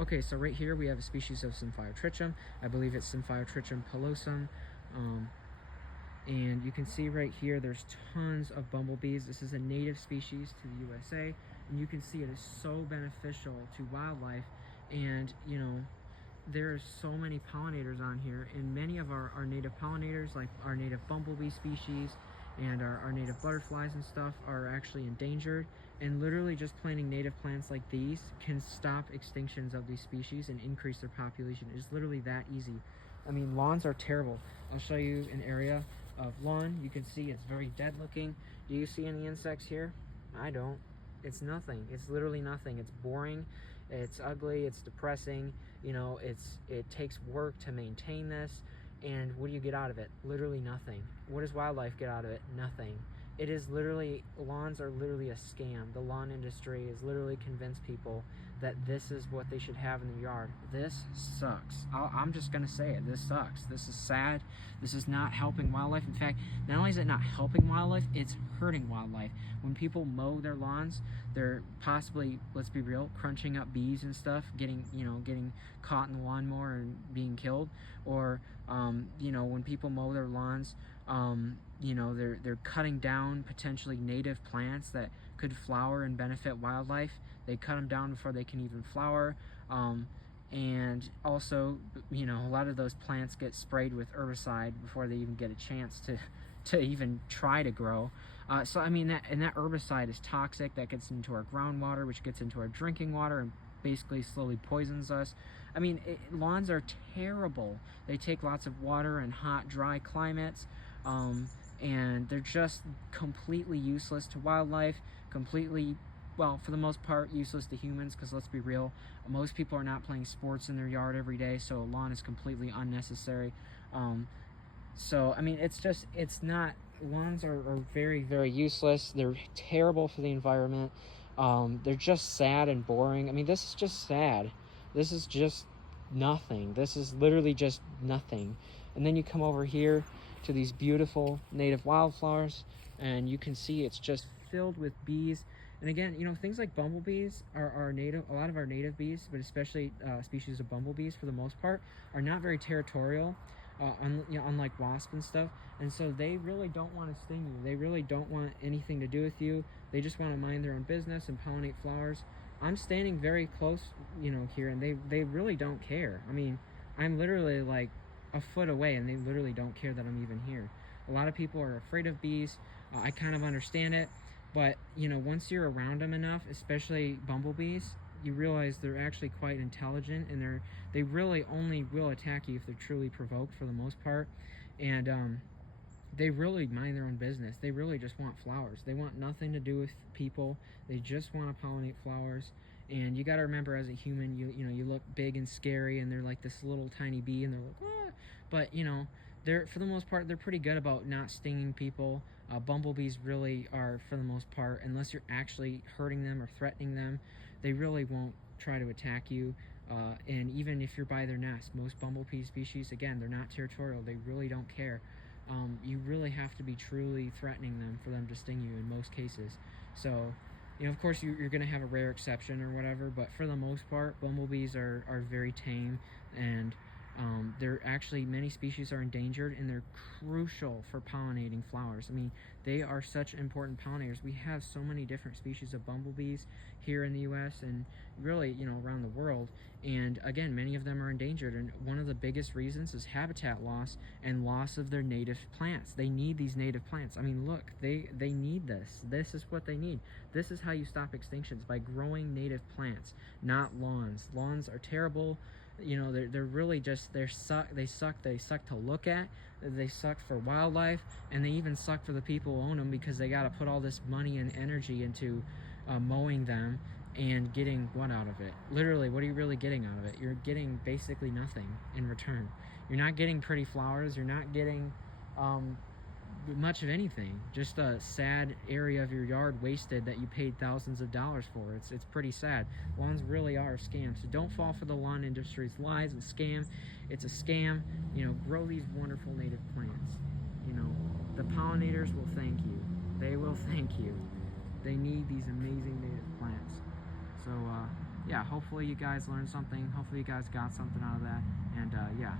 Okay, so right here we have a species of Symphyrotrichum. I believe it's Symphyrotrichum pilosum. And you can see right here there's tons of bumblebees. This is a native species to the USA, and you can see it is so beneficial to wildlife. And you know, there's so many pollinators on here, and many of our native pollinators, like our native bumblebee species and our native butterflies and stuff, are actually endangered. And literally just planting native plants like these can stop extinctions of these species and increase their population. It's literally that easy. I mean, lawns are terrible. I'll show you an area of lawn. You can see it's very dead looking. Do you see any insects here? I don't. It's nothing. It's literally nothing. It's boring. It's ugly. It's depressing. You know, it takes work to maintain this. And what do you get out of it? Literally nothing. What does wildlife get out of it? Nothing. It is literally, lawns are literally a scam. The lawn industry has literally convinced people that this is what they should have in their yard. This sucks. I'm just gonna say it. This sucks. This is sad. This is not helping wildlife. In fact, not only is it not helping wildlife, it's hurting wildlife. When people mow their lawns, they're possibly, let's be real, crunching up bees and stuff, getting caught in the lawnmower and being killed. Or when people mow their lawns, they're cutting down potentially native plants that could flower and benefit wildlife. They cut them down before they can even flower. And also, a lot of those plants get sprayed with herbicide before they even get a chance to even try to grow. So I mean, that herbicide is toxic. That gets into our groundwater, which gets into our drinking water and basically slowly poisons us. I mean, lawns are terrible. They take lots of water in hot, dry climates, and they're just completely useless to wildlife, completely, well, for the most part, useless to humans, because let's be real, most people are not playing sports in their yard every day, so a lawn is completely unnecessary. So, I mean, lawns are very, very useless. They're terrible for the environment. They're just sad and boring. I mean, this is just sad. This is just nothing. This is literally just nothing. And then you come over here to these beautiful native wildflowers, and you can see it's just filled with bees. And again, things like bumblebees are native. A lot of our native bees, but especially species of bumblebees for the most part, are not very territorial, unlike wasps and stuff. And so they really don't want to sting you. They really don't want anything to do with you. They just want to mind their own business and pollinate flowers. I'm standing very close, here, and they really don't care. I mean, I'm literally like a foot away, and they literally don't care that I'm even here. A lot of people are afraid of bees. I kind of understand it, but once you're around them enough, especially bumblebees, you realize they're actually quite intelligent, and they really only will attack you if they're truly provoked for the most part. And they really mind their own business. They really just want flowers. They want nothing to do with people. They just want to pollinate flowers. And you got to remember, as a human, you look big and scary, and they're like this little tiny bee, and they're like, ah. But they're, for the most part, they're pretty good about not stinging people. Bumblebees really are, for the most part, unless you're actually hurting them or threatening them, they really won't try to attack you. And even if you're by their nest, most bumblebee species, again, they're not territorial. They really don't care. You really have to be truly threatening them for them to sting you in most cases. So, of course, you're going to have a rare exception or whatever, but for the most part, bumblebees are very tame, and they're actually, many species are endangered, and they're crucial for pollinating flowers. I mean, they are such important pollinators. We have so many different species of bumblebees here in the US and really, around the world. And again, many of them are endangered, and one of the biggest reasons is habitat loss and loss of their native plants. They need these native plants. I mean, look, they need this. This is what they need. This is how you stop extinctions, by growing native plants, not lawns. Lawns are terrible. They're really just, they suck to look at. They suck for wildlife, and they even suck for the people who own them, because they got to put all this money and energy into mowing them and getting what out of it? Literally, what are you really getting out of it? You're getting basically nothing in return. You're not getting pretty flowers. You're not getting much of anything. Just a sad area of your yard wasted that you paid thousands of dollars for. It's pretty sad. Lawns really are a scam. So don't fall for the lawn industry's lies and scam. It's a scam. Grow these wonderful native plants. The pollinators will thank you. They will thank you. They need these amazing native plants. So yeah, hopefully you guys learned something. Hopefully you guys got something out of that. And yeah.